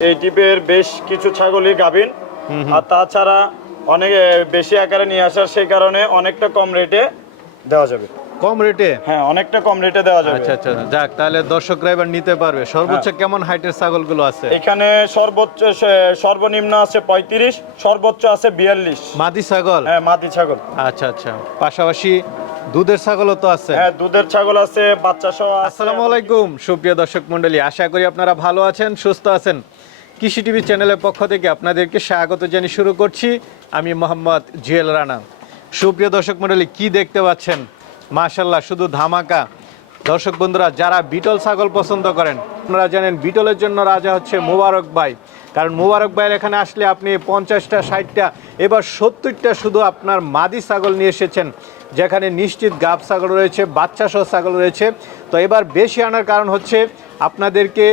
এই টিপের বেশ কিছু ছাগলই গাভিন। আর তাছাড়া অনেক বেশি আকারে নিয়ে আসার সেই কারণে অনেকটা কম রেটে দেওয়া যাবে। কম রেটে হ্যাঁ অনেকটা কম রেটে দেওয়া যাবে। আচ্ছা আচ্ছা যাক তাহলে দর্শকরা এবার নিতে পারবে। সর্বোচ্চ হ্যাঁ। কেমন হাইটের ছাগলগুলো আছে? এখানে সর্বোচ্চ সর্বনিম্ন আছে পঁয়ত্রিশ সর্বোচ্চ আছে বিয়াল্লিশ। মাদি ছাগল? হ্যাঁ মাদি ছাগল। আচ্ছা আচ্ছা। পাশাপাশি দুধের ছাগলও তো আছে। হ্যাঁ দুধের ছাগল আছে বাচ্চা সহ। আসসালামু আলাইকুম সুপ্রিয় দর্শক মণ্ডলী। আশা করি আপনারা ভালো আছেন সুস্থ আছেন। কৃষি টিভি চ্যানেলের পক্ষ থেকে আপনাদেরকে স্বাগত জানিয়ে শুরু করছি। আমি মোহাম্মদ জুয়েল রানা। সুপ্রিয় দর্শক মণ্ডলী কি দেখতে পাচ্ছেন? মাশাল্লাহ শুধু ধামাকা। দর্শক বন্ধুরা, যারা বিটল ছাগল পছন্দ করেন, আপনারা জানেন বিটলের জন্য রাজা হচ্ছে মোবারক ভাই। কারণ মোবারক ভাইয়ের এখানে আসলে আপনি পঞ্চাশটা, ষাটটা, এবার সত্তরটা শুধু আপনার মাদি ছাগল নিয়ে এসেছেন, যেখানে নিশ্চিত গাব ছাগল রয়েছে, বাচ্চা সহ ছাগল রয়েছে। তো এবার বেশি আনার কারণ হচ্ছে আপনাদেরকে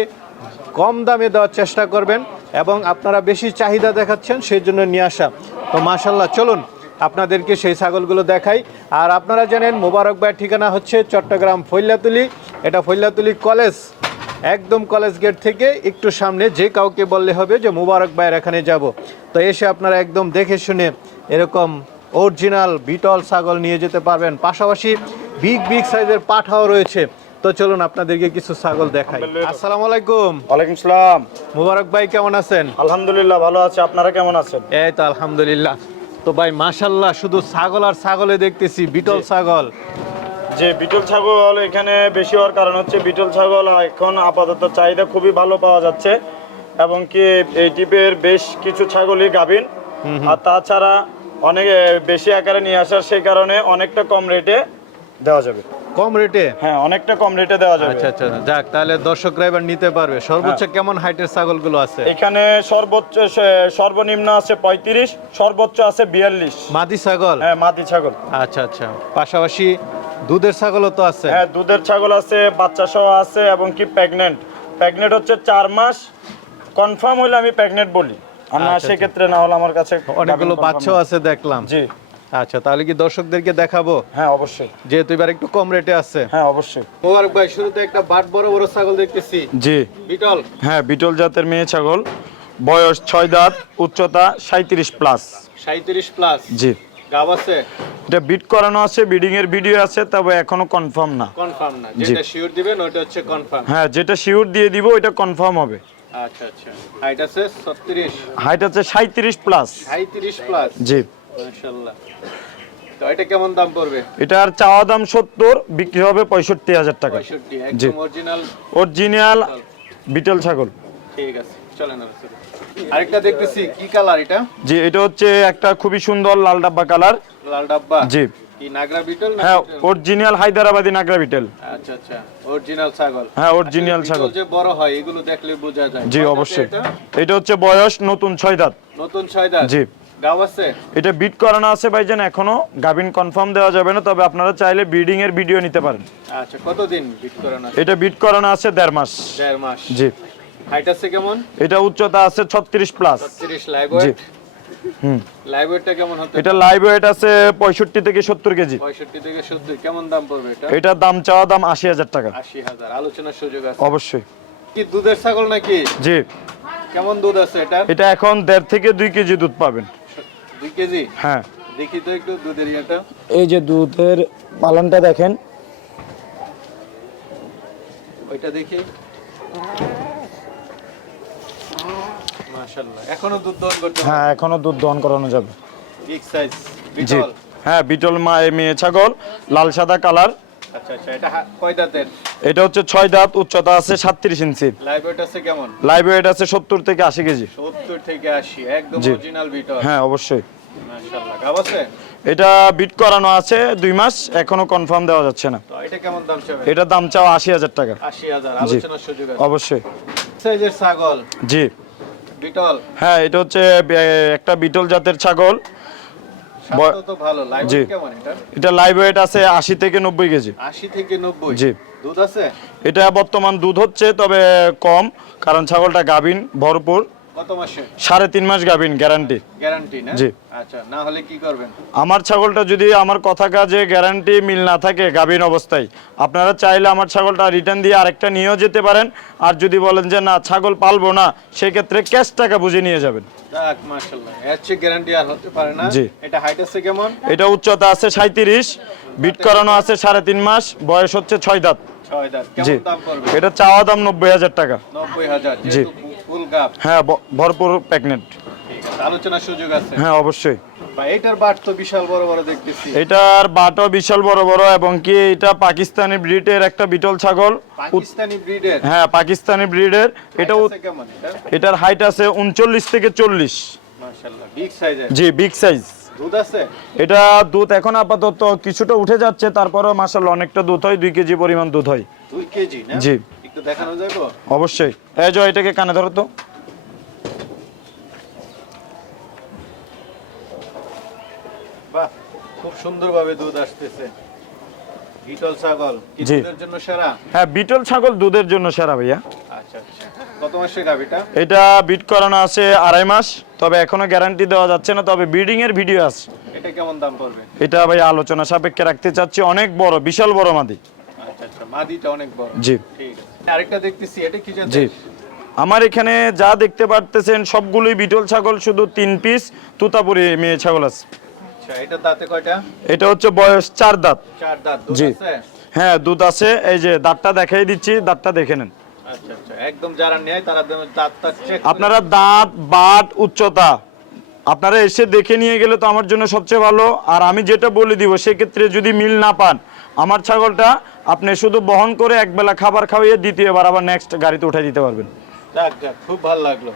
কম দামে দেওয়ার চেষ্টা করবেন এবং আপনারা বেশি চাহিদা দেখাচ্ছেন, সেই জন্য নিয়ে আসা। তো মাশাল্লাহ চলুন। আপনাদেরকে সেই ছাগলগুলো দেখাই। আর আপনারা জানেন মোবারক ভাইয়ের ঠিকানা হচ্ছে চট্টগ্রাম ফৈল্লাতুলি এটা ফৈল্লাতুলি কলেজ একদম কলেজ গেট থেকে একটু সামনে যে কাউকে বললে হবে যে মুবারক ভাইয়ের এখানে যাব। তো এসে আপনারা একদম দেখে শুনে এরকম অরিজিনাল বিটল ছাগল নিয়ে যেতে পারবেন। পাশাপাশি বিগ বিগ সাইজের পাঠাও রয়েছে। তো চলুন আপনাদেরকে কিছু ছাগল দেখাই। আসসালামু আলাইকুম। ওয়ালাইকুম সালাম। মুবারক ভাই কেমন আছেন? আলহামদুলিল্লাহ ভালো আছে। আপনারা কেমন আছেন? এই তো আলহামদুলিল্লাহ। তো ভাই মাশাল্লাহ শুধু ছাগল আর ছাগলে দেখতেছি বিটল ছাগল। যে বিটল ছাগল এখানে বেশি হওয়ার কারণ হচ্ছে বিটল ছাগল এখন আপাতত চাহিদা খুবই ভালো পাওয়া যাচ্ছে। এবং কি এই টিপের বেশ কিছু ছাগলই গাভিন। আর তাছাড়া অনেক বেশি আকারে নিয়ে আসার সেই কারণে অনেকটা কম রেটে দেওয়া যাবে। কম রেটে হ্যাঁ অনেকটা কম রেটে দেওয়া যাবে। আচ্ছা আচ্ছা যাক তাহলে দর্শকরা এবার নিতে পারবে। সর্বোচ্চ হ্যাঁ। কেমন হাইটের ছাগলগুলো আছে? এখানে সর্বোচ্চ সর্বনিম্ন আছে পঁয়ত্রিশ সর্বোচ্চ আছে বিয়াল্লিশ। মাদি ছাগল? হ্যাঁ মাদি ছাগল। আচ্ছা আচ্ছা। পাশাপাশি দুধের ছাগলও তো আছে। হ্যাঁ দুধের ছাগল আছে বাচ্চা সহ আছে এবং কি প্রেগনেন্ট প্রেগনেন্ট হচ্ছে চার মাস। কনফার্ম হলে আমি প্রেগনেন্ট বলি। আর না আচ্ছা, সেক্ষেত্রে না হলে আমার কাছে অনেকগুলো বাচ্চাও আছে দেখলাম। জি। আচ্ছা তাহলে কি দর্শকদেরকে দেখাবো? হ্যাঁ অবশ্যই। যেহেতু এবার একটু কম রেটে আছে। হ্যাঁ অবশ্যই। মোবারক ভাই শুরুতে একটা বাট বড় বড় ছাগল দেখতেছি। জি। বিটল। হ্যাঁ বিটল জাতের মেয়ে ছাগল। বয়স ছয় দাঁত উচ্চতা সাঁত্রিশ প্লাস। সাঁত্রিশ প্লাস। জি। গাব আছে? এটা বিট করানো আছে বিডিং এর ভিডিও আছে তবে এখনও কনফার্ম না। কনফার্ম না। যেটা শিওর দিবেন ওটা হচ্ছে কনফার্ম। হ্যাঁ যেটা শিওর দিয়ে দিব ওইটা কনফার্ম হবে। আচ্ছা আচ্ছা। হাইট আছে 36 হাইট আছে সাঁত্রিশ প্লাস। 37 প্লাস। জি। মাশাআল্লাহ। তো এটা কেমন দাম পড়বে? এটার চাওয়া দাম সত্তর বিক্রি হবে পঁয়ষট্টি হাজার টাকা। 65 একদম অরিজিনাল অরিজিনাল বিটল ছাগল। ঠিক আছে চলেন আরেকটা দেখতেছি কি কালার এটা? জি এটা হচ্ছে একটা খুবই সুন্দর লাল ডাব্বা কালার। লাল ডাব্বা? জি। কি নাগরা বিটল হ্যাঁ অরিজিনাল হায়দ্রাবাদি নাগরা বিটেল। আচ্ছা আচ্ছা অরিজিনাল ছাগল। হ্যাঁ অরিজিনাল ছাগল। যে বড় হয় এগুলো দেখলে বোঝা যায়। জি অবশ্যই? এটা হচ্ছে বয়স নতুন ছয় দাঁত। নতুন ছয় দাঁত? জি। গাব আছে? এটা বিট করানো আছে ভাইজান এখনও। গাভিন কনফার্ম দেওয়া যাবে না তবে আপনারা চাইলে ব্রিডিং এর ভিডিও নিতে পারেন। আচ্ছা কতদিন বিট করানো আছে? এটা বিট করানো আছে দেড় মাস। দেড় মাস। জি। হাইট আছে কেমন? এটা উচ্চতা আছে ছত্রিশ প্লাস 36 লাইভ ওয়েট হুম। লাইভ ওয়েটটা কেমন হতে এটা লাইভ ওয়েট আছে পঁয়ষট্টি থেকে সত্তর কেজি। 65 থেকে 70 কেমন দাম পড়বে এটা? এটার দাম চাওয়া দাম আশি হাজার টাকা। 80000 আলোচনার সুযোগ আছে। অবশ্যই। কি দুধের ছাগল নাকি? জি। কেমন দুধ আছে এটা এটা এখন দেড় থেকে দুই কেজি দুধ পাবেন। কেজি? হ্যাঁ। দেখি তো একটু দুধের ইয়েটা। এই যে দুধের পালনটা দেখেন। ওইটা দেখি। মাশাআল্লাহ। এখনও দুধ দহন করতে হ্যাঁ এখনও দুধ দহন করানো যাবে। Big size Beetal. হ্যাঁ বিটল মা মেয়ে ছাগল লাল সাদা কালার। এটা কয় দাঁতের? এটা হচ্ছে ছয় দাঁত উচ্চতা আছে সাতত্রিশ ইঞ্চি। লাইভ ওয়েট আছে সত্তর থেকে আশি কেজি। 70 থেকে 80 একদম জি। অরিজিনাল বিটল হ্যাঁ অবশ্যই। এটা বিট করানো আছে দুই মাস এখনও কনফার্ম দেওয়া যাচ্ছে না। এটা দাম চাও আশি হাজার টাকা। 80000 আলোচনার সুযোগ আছে। অবশ্যই। ছাগল? জি। বিটল হ্যাঁ এটা হচ্ছে একটা বিটল জাতের ছাগল স্বাস্থ্য তো ভালো লাইভ জি। এটা? এটা লাইভ ওয়েট আছে আশি থেকে নব্বই কেজি। 80 থেকে 90 জি। দুধ আছে? এটা বর্তমান দুধ হচ্ছে তবে কম কারণ ছাগলটা গাভিন ভরপুর। সাড়ে তিন মাস গাভিন গ্যারান্টি গ্যারান্টি না? জি। আচ্ছা না হলে কি করবেন? আমার ছাগলটা যদি আমার কথা কাজে গ্যারান্টি মিল না থাকে গাভীন অবস্থায় আপনারা চাইলে আমার ছাগলটা রিটার্ন দিয়ে আরেকটা নিয়েও যেতে পারেন। আর যদি বলেন যে না ছাগল পালবো না সেক্ষেত্রে ক্যাশ টাকা বুঝে নিয়ে যাবেন। যাক মাশাআল্লাহ। এর চেয়ে গ্যারান্টি আর হতে পারে না। জি। এটা হাইট আছে কেমন? এটা উচ্চতা আছে সাঁত্রিশ বিট করানো আছে সাড়ে তিন মাস বয়স হচ্ছে ছয় দাঁত। ছয় দাঁত। জি। এটা চাওয়া দাম নব্বই হাজার টাকা। নব্বই হাজার জি। ফুল গাপ হ্যাঁ ভরপুর প্যাকনেট আলোচনার সুযোগ আছে। হ্যাঁ অবশ্যই। এটার বাট তো বিশাল বড় বড় দেখতেছি। এটার বাটও বিশাল বড় বড় এবং কি এটা পাকিস্তানি ব্রিডের একটা বিটল ছাগল। পাকিস্তানি ব্রিডের? হ্যাঁ পাকিস্তানি ব্রিডের। এটা এটার? হাইট আছে উনচল্লিশ থেকে চল্লিশ। মাশাআল্লাহ বিগ সাইজের জি বিগ সাইজ দুধ আছে? এটা দুধ এখন আপাতত কিছুটা উঠে যাচ্ছে তারপরে মাসাল অনেকটা দুধ হয় দুই কেজি পরিমাণ দুধ হয়। দুই কেজি না? জি। দেখানো অবশ্যই। এই যে এটাকে কানে ধরো তো। বাহ খুব সুন্দরভাবে দুধ আসতেছে। বিটল ছাগল দুধের জন্য সেরা? হ্যাঁ বিটল ছাগল দুধের জন্য সেরা ভাইয়া। আচ্ছা আচ্ছা। কত মাসের গাভিটা এটা? বিট করানো আছে আড়াই মাস তবে এখনও গ্যারান্টি দেওয়া যাচ্ছে না তবে ব্রিডিং এর ভিডিও আছে। এটা কেমন দাম পড়বে? এটা ভাই আলোচনা সাপেক্ষে রাখতে চাচ্ছি অনেক বড় বিশাল বড় মাদি। আচ্ছা আচ্ছা মাদিটা অনেক বড়। জি। ঠিক। আরেকটা দেখতেছি এটা কি জাতের? জি। আমার এখানে যা দেখতে পারতেছেন সবগুলোই বিটল ছাগল শুধু তিন পিস তুতাপুরি মেয়ে ছাগল আছে। আচ্ছা এটা দাঁতে কয়টা? এটা হচ্ছে বয়স চার দাঁত। চার দাঁত জি। হ্যাঁ দুধ আছে। এই যে দাঁতটা দেখাই দিচ্ছি দাঁতটা দেখে নেন। আচ্ছা আচ্ছা একদম যারা নেয় তারা দাঁত আপনারা দাঁত বাট উচ্চতা আপনারা এসে দেখে নিয়ে গেলে তো আমার জন্য সবচেয়ে ভালো। আর আমি যেটা বলে দিব সেক্ষেত্রে যদি মিল না পান আমার ছাগলটা আপনি শুধু বহন করে একবেলা খাবার খাওয়িয়ে দ্বিতীয়বার আবার নেক্সট গাড়িতে উঠাই দিতে পারবেন। খুব ভালো লাগল।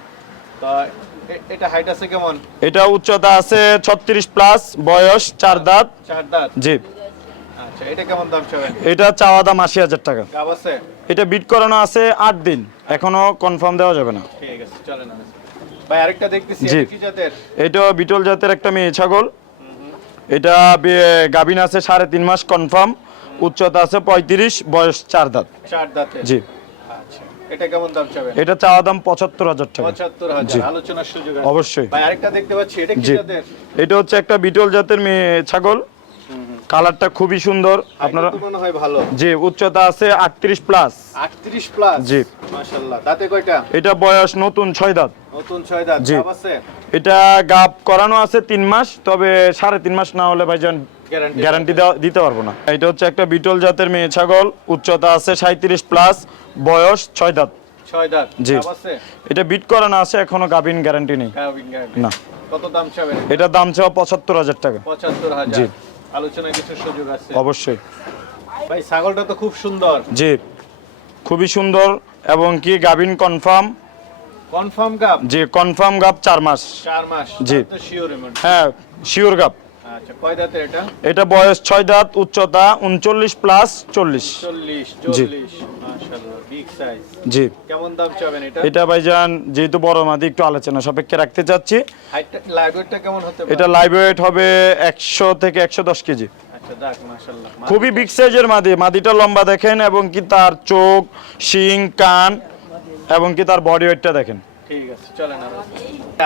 এটা হাইট আছে কেমন? এটা উচ্চতা আছে ছত্রিশ প্লাস বয়স চার দাঁত। চার দাঁত? জি। আচ্ছা এটা কেমন দাম চাবেন? এটা চাওয়া দাম আশি হাজার টাকা। গাব আছে? এটা বিট করানো আছে আট দিন। এখনও কনফার্ম দেওয়া যাবে না। ঠিক আছে চলে না ভাই আরেকটা দেখতেছি জি। এটা কি জাতের? এটা বিটল জাতের একটা মেয়ে ছাগল। এটা গাভিন আছে সাড়ে তিন মাস কনফার্ম উচ্চতা আছে পঁয়ত্রিশ বয়স চার দাঁত। চার দাঁতের জি। আচ্ছা। এটা কেমন দাম চাবেন? এটা চাওয়া দাম পঁচাত্তর হাজার টাকা। আলোচনার সুযোগ আছে। অবশ্যই। ভাই আরেকটা দেখতে পাচ্ছি। এটা কি জি। জাতের? এটা হচ্ছে একটা বিটল জাতের ছাগল। কালারটা খুবই সুন্দর। আপনারা মনে হয় ভালো। জি উচ্চতা আছে আটত্রিশ প্লাস 38 প্লাস জি। মাশাআল্লাহ। দাঁতে কয়টা? এটা বয়স নতুন ছয় দাঁত। নতুন দাঁত। গাব আছে? এটা গাপ করানো আছে তিন মাস তবে সাড়ে তিন মাস না হলে ভাইজান গ্যারান্টি দিতে পারব না। এটা হচ্ছে একটা বিটল জাতের মেয়ে ছাগল উচ্চতা আছে সাঁত্রিশ প্লাস বয়স ছয় দাঁত। জি। এটা বিট করানো আছে এখনও গ্যারান্টি নেই। গাবিন না। কত দাম চাবেন? এটা দাম চাওয়া পঁচাত্তর হাজার টাকা। পঁচাত্তর জি। হাজার কিছু সুযোগ আছে। অবশ্যই। ভাই ছাগলটা তো খুব সুন্দর। জি। খুবই সুন্দর এবং কি গাভিন কনফার্ম কনফার্ম গাব যে কনফার্ম গাপ চার মাস। চার মাস। জি। হ্যাঁ। শিওর দাঁতের এটা? এটা বয়স ছয় দাঁত উচ্চতা উনচল্লিশ প্লাস চল্লিশ। জি। জি। কেমন দাম চাবেন এটা? এটা ভাইজান যেহেতু বড় মাদি একটু আলোচনা সাপেক্ষে রাখতে চাচ্ছি। এটা লাইভ ওয়েট হবে একশো থেকে একশো দশ কেজি। আচ্ছা খুবই বিগ সাইজের মাদি মাদিটা লম্বা দেখেন এবং কি তার চোখ শিং কান এবং কি তার বডি ওয়েটটা দেখেন। ঠিক আছে চলেন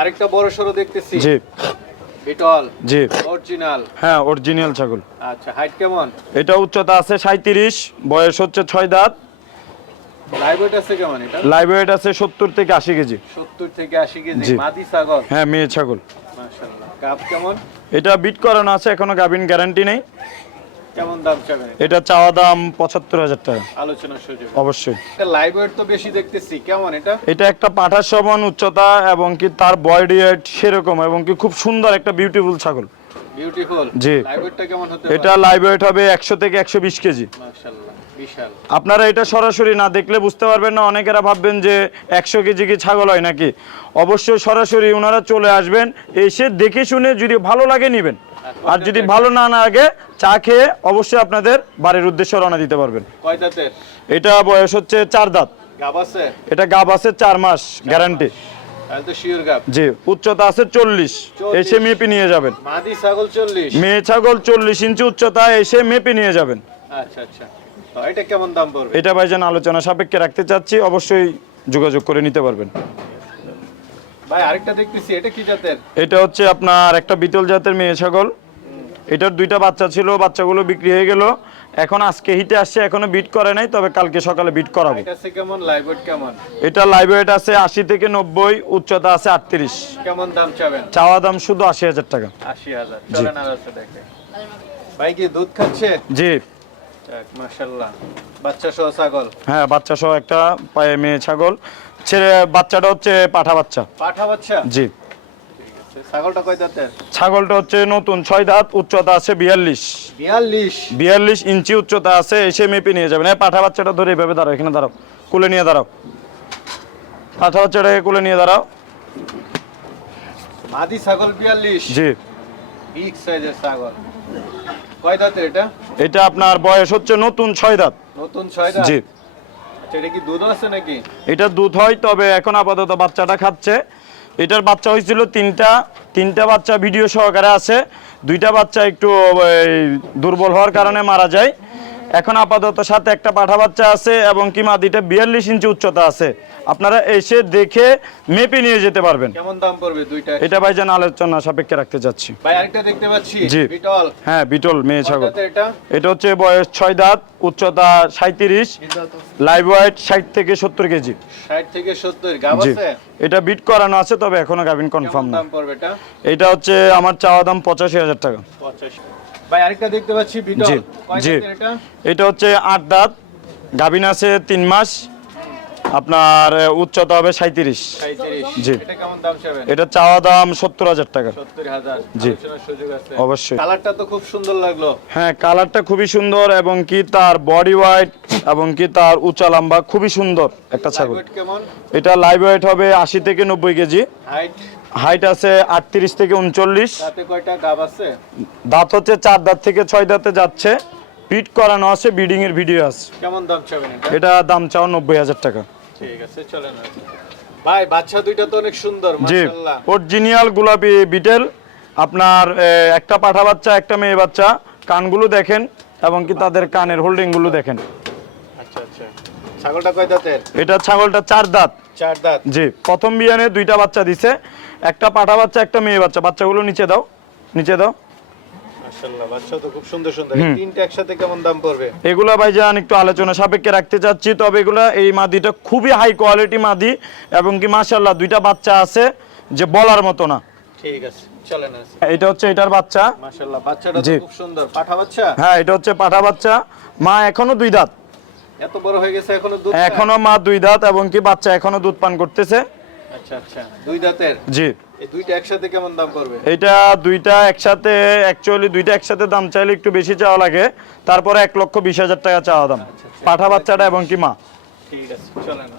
আরেকটা বড় সরো দেখতেছি। জি। বিটল জি। অরিজিনাল হ্যাঁ অরিজিনাল ছাগল। আচ্ছা হাইট কেমন? এটা উচ্চতা আছে সাঁত্রিশ বয়স হচ্ছে ছয় দাঁত। লাইভওয়েট আছে কেমন এটা? লাইভওয়েট আছে সত্তর থেকে আশি কেজি। সত্তর থেকে আশি কেজি মাদি ছাগল? হ্যাঁ মেয়ে ছাগল। মাশাআল্লাহ। গাব কেমন? এটা বিট করানো আছে এখনও গাভিন গ্যারান্টি নেই। কেমন দাম চাবেন? এটা চাওয়া দাম পঁচাত্তর হাজার টাকা। আলোচনার সুযোগ অবশ্যই। এটা লাইব্রেরি তো বেশি দেখতেছি কেমন এটা? এটা একটা পাঠার সমান উচ্চতা এবং কি তার বডি ওয়েট সেরকম এবং কি খুব সুন্দর একটা বিউটিফুল ছাগল। বিউটিফুল জি। কেমন হতে এটা লাইভ ওয়েট হবে একশো থেকে একশো বিশ কেজি। মাশাআল্লাহ বিশাল। আপনারা এটা সরাসরি না দেখলে বুঝতে পারবেন না অনেকেরা ভাববেন যে একশো কেজি কি ছাগল হয় নাকি? অবশ্যই সরাসরি ওনারা চলে আসবেন এসে দেখে শুনে যদি ভালো লাগে নেবেন। আর যদি ভালো না না আগে চা খেয়ে অবশ্যই আপনাদের বাড়ির উদ্দেশ্যে রওনা দিতে পারবেন। এটা বয়স হচ্ছে চার দাঁত। এটা গাব আছে চার মাস গ্যারান্টি। জি উচ্চতা আছে চল্লিশ এসে মেপে নিয়ে যাবেন। মেয়ে ছাগল চল্লিশ ইঞ্চি উচ্চতা এসে মেপে নিয়ে যাবেন। আচ্ছা আচ্ছা। এটা কেমন দাম পড়বে? এটা ভাইজান আলোচনা সাপেক্ষে রাখতে চাচ্ছি অবশ্যই যোগাযোগ করে নিতে পারবেন। ভাই আরেকটা দেখতেছি এটা কি জাতের? এটা হচ্ছে আপনার একটা বিটল জাতের মেয়ে ছাগল। এটার দুইটা বাচ্চা ছিল বাচ্চাগুলো বিক্রি হয়ে গেল। এখন আজকে হিটে আসছে এখনও বিট করে নাই তবে কালকে সকালে বিট করাবো। কেমন? লাইভ ওয়েট কেমন? এটা লাইভ ওয়েট আছে আশি থেকে নব্বই উচ্চতা আছে আটত্রিশ। কেমন দাম চাবেন? চাওয়া দাম শুধু আশি হাজার টাকা। আশি হাজার। চলেন আর দেখে। ভাই কি দুধ খাচ্ছে? জি। মাশাল্লাহ বাচ্চা সহ ছাগল। হ্যাঁ বাচ্চা সহ একটা পায়ে মেয়ে ছাগল। ছেলে বাচ্চাটা হচ্ছে পাঠা বাচ্চা। পাঠা বাচ্চা? জি। ছাগলটা কয় দাঁতের? ছাগলটা হচ্ছে নতুন ছয় দাঁত উচ্চতা আছে বিয়াল্লিশ। বিয়াল্লিশ? বিয়াল্লিশ ইঞ্চি উচ্চতা আছে এসে মেপে নিয়ে যাবেন। এই পাঠা বাচ্চাটা ধরে এভাবে দাঁড়াও এখানে দাঁড়াও কুলে নিয়ে দাঁড়াও। পাঠা বাচ্চাটাকে কুলে নিয়ে দাঁড়াও। মাদি ছাগল বিয়াল্লিশ? জি। বিগ সাইজের ছাগল। কয় দাঁতের এটা? এটা আপনার বয়স হচ্ছে নতুন ছয় দাঁত। নতুন ছয় দাঁত? জি। আচ্ছা এটা দুধ এটা দুধ হয়, তবে এখন আপাতত বাচ্চাটা খাচ্ছে। এটার বাচ্চা হয়েছিল তিনটা তিনটা বাচ্চা ভিডিও সহকারে আছে। দুইটা বাচ্চা একটু দুর্বল হওয়ার কারণে মারা যায়। এখন আপাতত সাথে একটা পাঠা বাচ্চা আছে এবং কি মাদিটা বিয়াল্লিশ ইঞ্চি উচ্চতা আছে। আপনারা এসে দেখে মেপে নিয়ে যেতে পারবেন। কেমন দাম পড়বে দুইটা? এটা ভাইজান আলোচনা সাপেক্ষে রাখতে যাচ্ছি। ভাই আরেকটা দেখতে পাচ্ছি জি। বিটল। হ্যাঁ বিটল মেয়ে ছাগল। এটা? এটা হচ্ছে বয়স ছয় দাঁত উচ্চতা সাঁত্রিশ লাইভ ওয়েট ষাট থেকে সত্তর কেজি। ষাট থেকে সত্তর জি। এটা বিট করানো আছে তবে এখনও গাভিন কনফার্ম না। এটা? এটা হচ্ছে আমার চাওয়া দাম পঁচাশি হাজার টাকা। পঁচাশি। ভাই আরেকটা দেখতে পাচ্ছি বিটল। জি, কয় জি। দাঁতের এটা? হচ্ছে আট দাঁত গাভিন আছে তিন মাস আপনার উচ্চতা হবে সাঁত্রিশ জি। এটা চাওয়া দাম সত্তর হাজার টাকা। জি। অবশ্যই। কালারটা তো খুব সুন্দর লাগল। হ্যাঁ কালারটা খুবই সুন্দর এবং কি তার বডি ওয়াইট এবং কি তার উঁচা লম্বা খুবই সুন্দর একটা ছাগল। এটা লাইভ ওয়েট হবে আশি থেকে নব্বই কেজি। হাইট আছে আটত্রিশ থেকে উনচল্লিশ। দাঁত হচ্ছে চার দাঁত থেকে ছয় দাঁতে যাচ্ছে। পিট করানো আছে বিডিং এর ভিডিও আছে। কেমন দাম চাবেন এটা? এটা দাম চাও নব্বই হাজার টাকা। ঠিক আছে চলেন ভাই বাচ্চা দুইটা তো অনেক সুন্দর মাশাআল্লাহ। অরিজিনাল গোলাপি বিটেল আপনার একটা পাঠা বাচ্চা একটা মেয়ে বাচ্চা। কানগুলো দেখেন এবং কি তাদের কানের হোল্ডিংগুলো দেখেন। আচ্ছা আচ্ছা। ছাগলটা কয় দাঁতের? এটা ছাগলটা চার দাঁত। চার দাঁত। জি প্রথম বিয়ানে দুইটা বাচ্চা দিছে। একটা পাঠা বাচ্চা একটা মেয়ে বাচ্চা। বাচ্চাগুলো নিচে দাও নিচে দাও। এগুলা ভাইজান একটু আলোচনা সাপেক্ষে রাখতে চাচ্ছি। তবে এগুলা এই মাদিটা খুবই হাই কোয়ালিটি মাদি এবং কি দুইটা বাচ্চা আছে যে বলার মতো না। ঠিক আছে এটা হচ্ছে এটার বাচ্চা। মাশাআল্লাহ বাচ্চাটা খুব সুন্দর। পাঠা বাচ্চা? হ্যাঁ এটা হচ্ছে পাঠা বাচ্চা। মা এখনও দুই দাঁত। এত বড় হয়ে গেছে এখনও দুধ এখনও মা দুই দাঁত এবং কি বাচ্চা এখনও দুধ পান করতেছে। আচ্ছা আচ্ছা। দুই দাঁতের? জি। দুইটা একসাথে কেমন দাম পড়বে? এটা দুইটা একসাথে অ্যাকচুয়ালি দুইটা একসাথে দাম চাইলে একটু বেশি চাওয়া লাগে। তারপরে এক লক্ষ বিশ হাজার টাকা চাওয়া দাম। পাঠা বাচ্চাটা এবং কি মা? ঠিক আছে চলেন।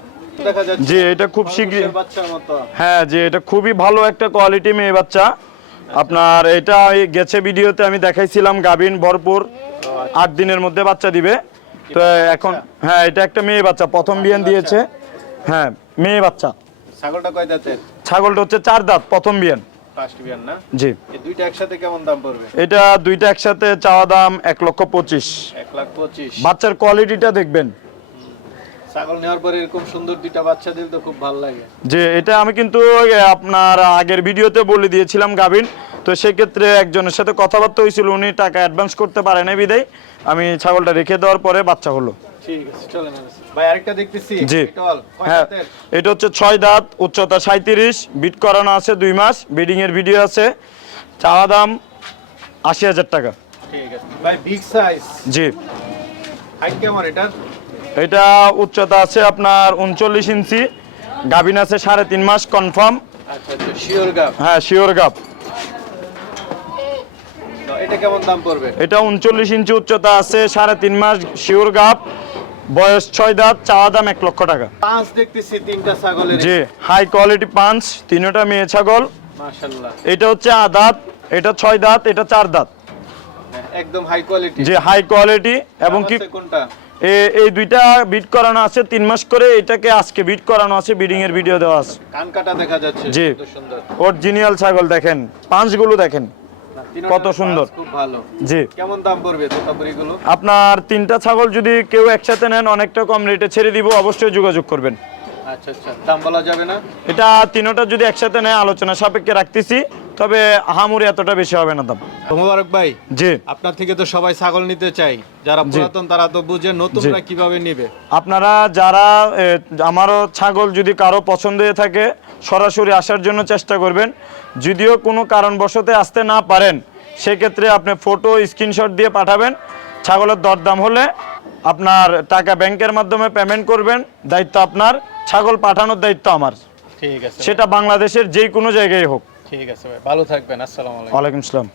জি এটা খুব শীঘ্রই মতো। হ্যাঁ যে এটা খুবই ভালো একটা কোয়ালিটি মেয়ে বাচ্চা। আপনার এটা গেছে ভিডিওতে আমি দেখাইছিলাম গাভিন ভরপুর। আট দিনের মধ্যে বাচ্চা দিবে। তো এখন হ্যাঁ এটা একটা মেয়ে বাচ্চা প্রথম বিয়ান দিয়েছে। হ্যাঁ মেয়ে বাচ্চা। ছাগলটা কয় দাঁতের? ছাগলটা হচ্ছে চার দাঁত প্রথম বিয়ান। ফার্স্ট বিয়ার না? জি। এই দুইটা একসাথে কেমন দাম পড়বে? এটা দুইটা একসাথে চাওয়া দাম এক লক্ষ পঁচিশ। এক লাখ পঁচিশ। বাচ্চার কোয়ালিটিটা দেখবেন। ছাগল নেওয়ার পরে এরকম সুন্দর দুইটা বাচ্চা দিলে তো খুব ভালো লাগে। যে এটা আমি কিন্তু আপনার আগের ভিডিওতে বলে দিয়েছিলাম গাভিন। তো সেক্ষেত্রে একজনের সাথে কথাবার্তা হয়েছিল উনি টাকা অ্যাডভান্স করতে পারে না বিদায়। আমি ছাগলটা রেখে দেওয়ার পরে বাচ্চা হলো। হ্যাঁ এটা হচ্ছে ছয় দাঁত উচ্চতা সাঁত্রিশ বিট করানো আছে দুই মাস বিডিং এর ভিডিও আছে। চাওয়া দাম আশি হাজার টাকা। ঠিক আছে। ভাই বিগ সাইজ। জি। হাইট কেমন এটার এটা উচ্চতা আছে আপনার উনচল্লিশ ইঞ্চি গাভিন আছে সাড়ে তিন মাস কনফার্ম আচ্ছা আচ্ছা শিওর হ্যাঁ শিওর গাপ এটা কেমন দাম পড়বে? এটা উনচল্লিশ ইঞ্চি উচ্চতা আছে সাড়ে তিন মাস শিওর গাপ বয়স ছয় দাঁত চাওয়া দাম এক লক্ষ টাকা। পাঁচ দেখতেছি তিনটা ছাগলের। জি হাই কোয়ালিটি পাঁচ তিনটা মেয়ে ছাগল। এটা হচ্ছে আদাত এটা ছয় দাঁত এটা চার দাঁত। একদম হাই কোয়ালিটি যে হাই কোয়ালিটি এবং কি কোনটা? এই দুইটা বিট করানো আছে তিন মাস করে এটাকে আজকে বিট করানো আছে বিডিং এর ভিডিও দেওয়া আছে। কান কাটা দেখা যাচ্ছে জি। সুন্দর। অরিজিনাল ছাগল দেখেন পাঁচগুলো দেখেন। কত সুন্দর। খুব ভালো। জি। কেমন দাম পড়বে তোতাপুরিগুলো আপনার তিনটা ছাগল যদি কেউ একসাথে নেন অনেকটা কম রেটে ছেড়ে দিব। অবশ্যই যোগাযোগ করবেন। আচ্ছা আচ্ছা। দাম বলা যাবে না? এটা তিনোটা যদি একসাথে নেয় আলোচনা সাপেক্ষে রাখতেছি। তবে হামুরি এতটা বেশি হবে না দাম। তো মোবারক ভাই জি। আপনার থেকে তো সবাই ছাগল নিতে চাই। যারা পুরাতন তারা তো বুঝে নতুনরা কীভাবে নিবে। আপনারা যারা আমারও ছাগল যদি কারও পছন্দ হয়ে থাকে সরাসরি আসার জন্য চেষ্টা করবেন। যদিও কোনো কারণবশতে আসতে না পারেন সেক্ষেত্রে আপনি ফটো স্ক্রিনশট দিয়ে পাঠাবেন। ছাগলের দরদাম হলে আপনার টাকা ব্যাংকের মাধ্যমে পেমেন্ট করবেন দায়িত্ব আপনার ছাগল পাঠানোর দায়িত্ব আমার। ঠিক আছে সেটা বাংলাদেশের যে কোনো জায়গায় হোক। ঠিক আছে ভাই ভালো থাকবেন আসসালামু আলাইকুম। ওয়ালাইকুম আসসালাম।